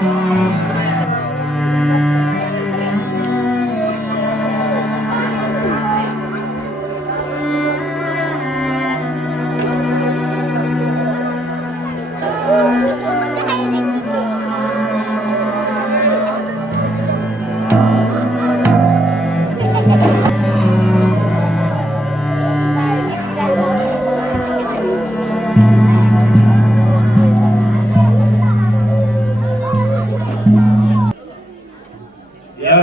Ya,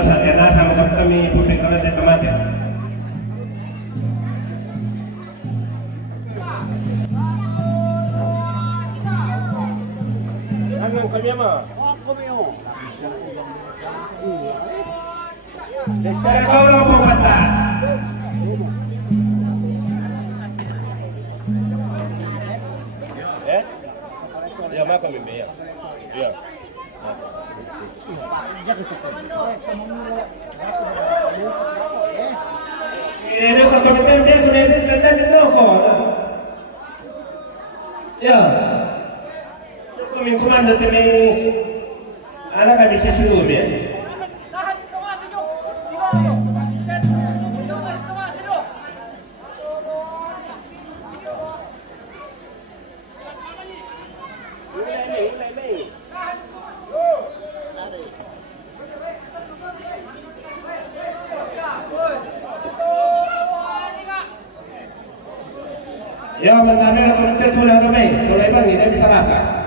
saat ini sama kami pupengkalan saya tomatin. Ano kami mo? Desara kau lang po bata. Eh? Ya, mak kami ba ya? Ya. Ini kau komentar dia guna ini kerana dia kau. Ya. Kami komando kami anak kami sesuatu ya. Ya, mengambil komentar tulang tulai bang ini bisa rasa.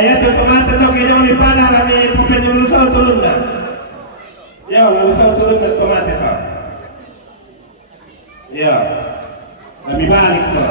Ya tu tomato tu kini orang dipana kami pupen lulusau turun dah. Ya lulusau turun dah tomato tu. Ya, kami balik tu.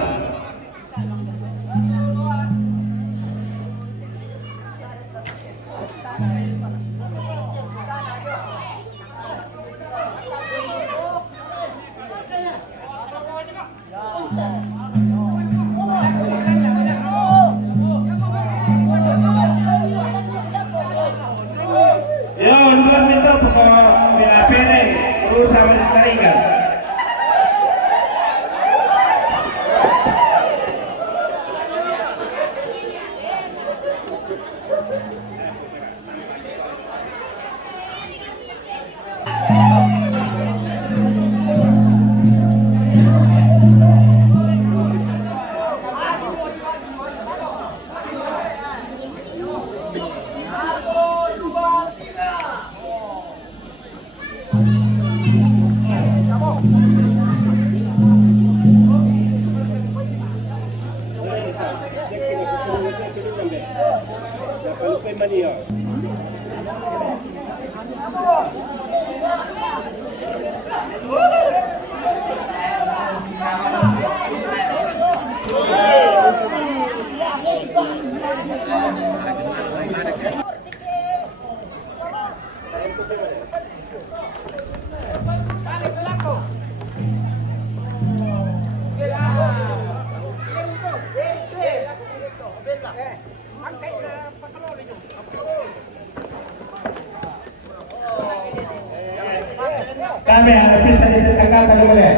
Kami ada bisa ditanggalkan boleh.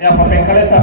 Ya pepengkal itu.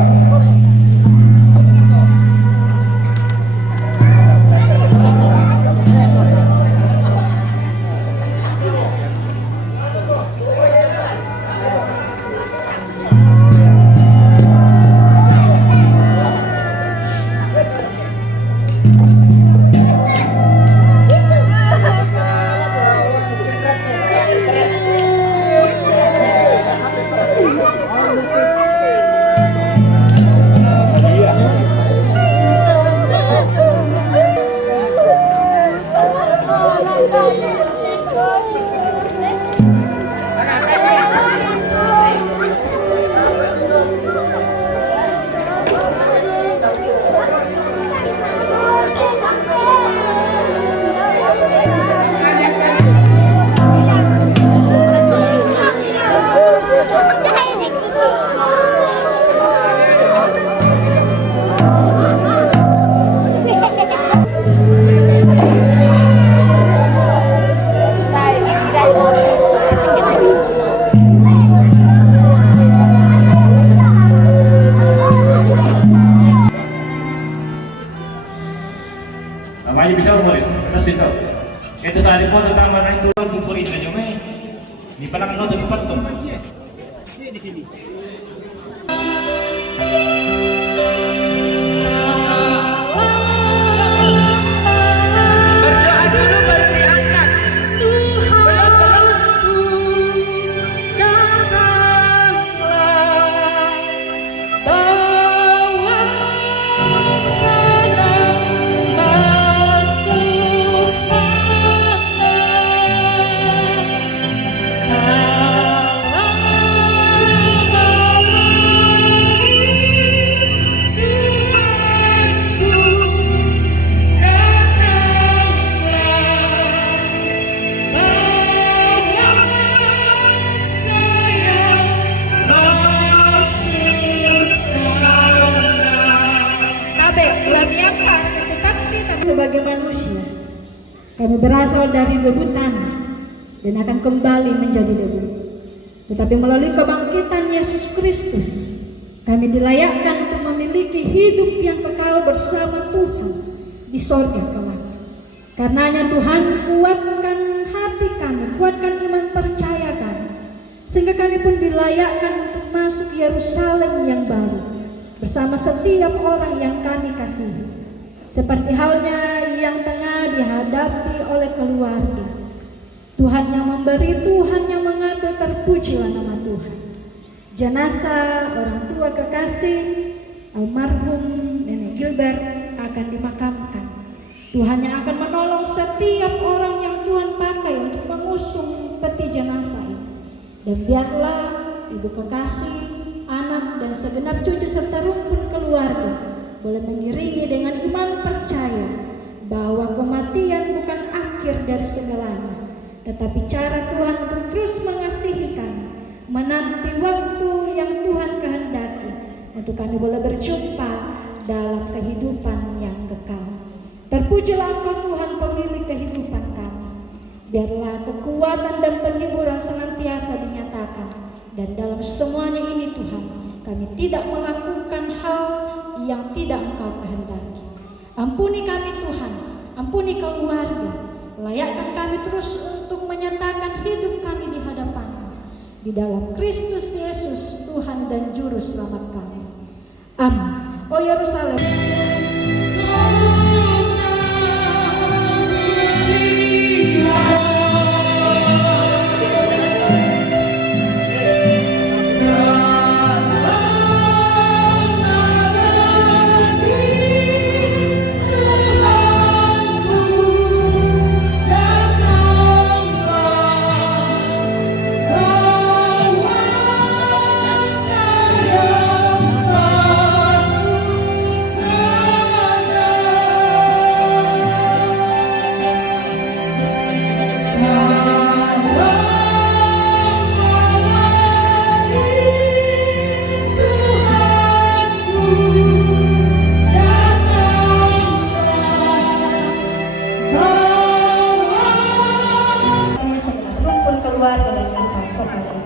Di palang no tempat tuh. Berdoa dulu baru diangkat. Belum, belum. Sebagai manusia, kami berasal dari debu tanah dan akan kembali menjadi debu. Tetapi melalui kebangkitan Yesus Kristus, kami dilayakkan untuk memiliki hidup yang kekal bersama Tuhan di sorga kelak. Karenanya Tuhan, kuatkan hati kami, kuatkan iman percaya kami, sehingga kami pun dilayakkan untuk masuk Yerusalem yang baru bersama setiap orang yang kami kasihi. Seperti halnya yang tengah dihadapi oleh keluarga. Tuhan yang memberi, Tuhan yang mengambil, terpujilah nama Tuhan. Jenazah orang tua kekasih almarhum Nenek Gilbert akan dimakamkan. Tuhan yang akan menolong setiap orang yang Tuhan pakai untuk mengusung peti jenazah ini. Dan biarlah ibu kekasih, anak dan segenap cucu serta rumpun keluarga boleh mengiringi dengan iman percaya bahwa kematian bukan akhir dari segalanya, tetapi cara Tuhan untuk terus mengasihi kami, menanti waktu yang Tuhan kehendaki untuk kami boleh berjumpa dalam kehidupan yang kekal. Terpujilah Engkau Tuhan, pemilik kehidupan kami. Biarlah kekuatan dan penghiburan senantiasa dinyatakan, dan dalam semuanya ini Tuhan, kami tidak melakukan hal yang tidak Engkau kehendaki. Ampuni kami Tuhan, ampuni keluarga, layakkan kami terus untuk menyatakan hidup kami di hadapan-Mu, di dalam Kristus Yesus Tuhan dan Juru Selamat kami. Amin. Oh Yerusalem, keluarga dan rekan sekalian.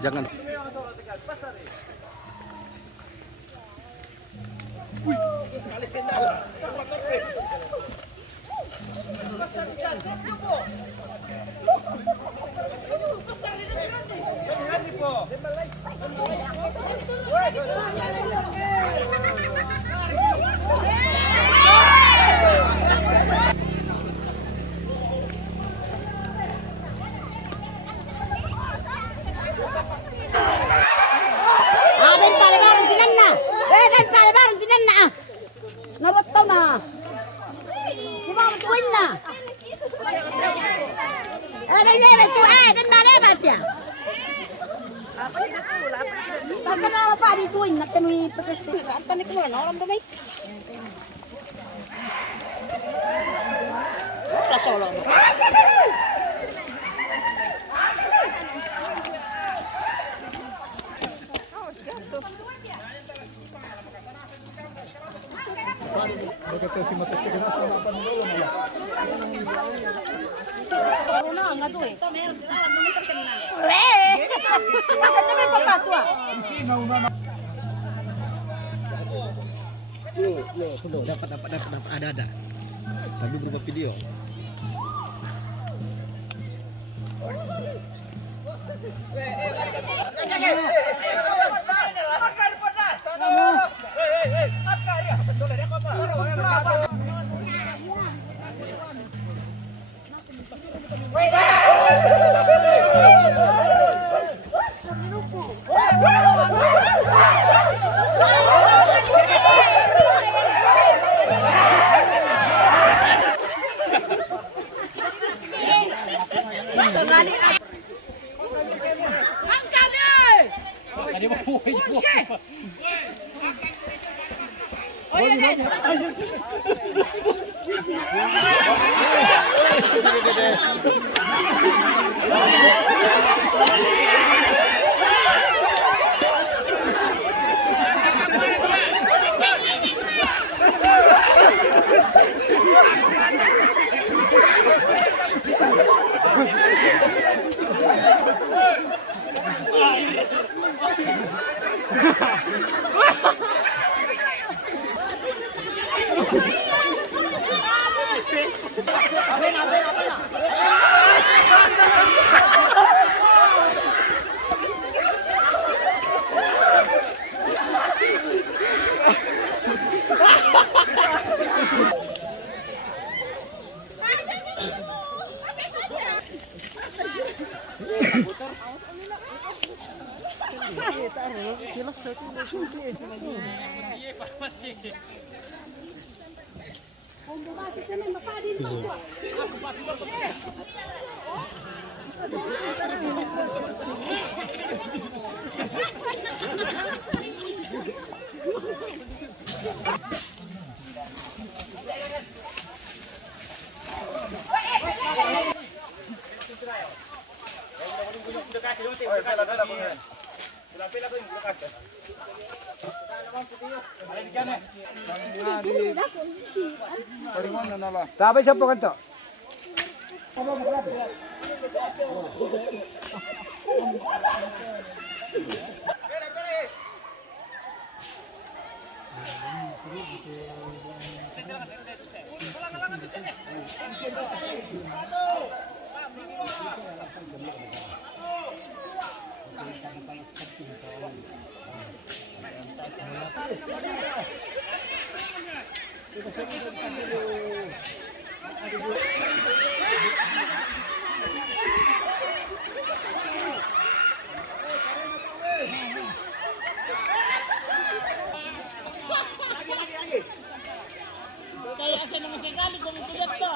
Jangan. Slow, dapat ada. Tapi berupa video. Tapi siapa kan to? Kaya sa mga sigali kung ito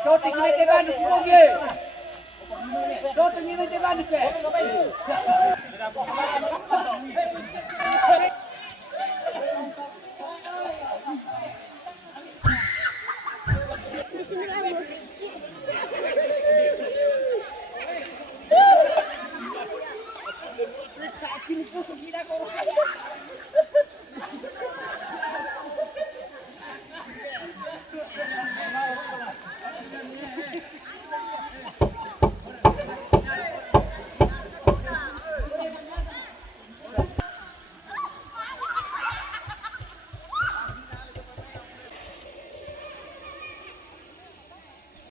Shooting ini tekan di sini. Shooting ini tekan di sini.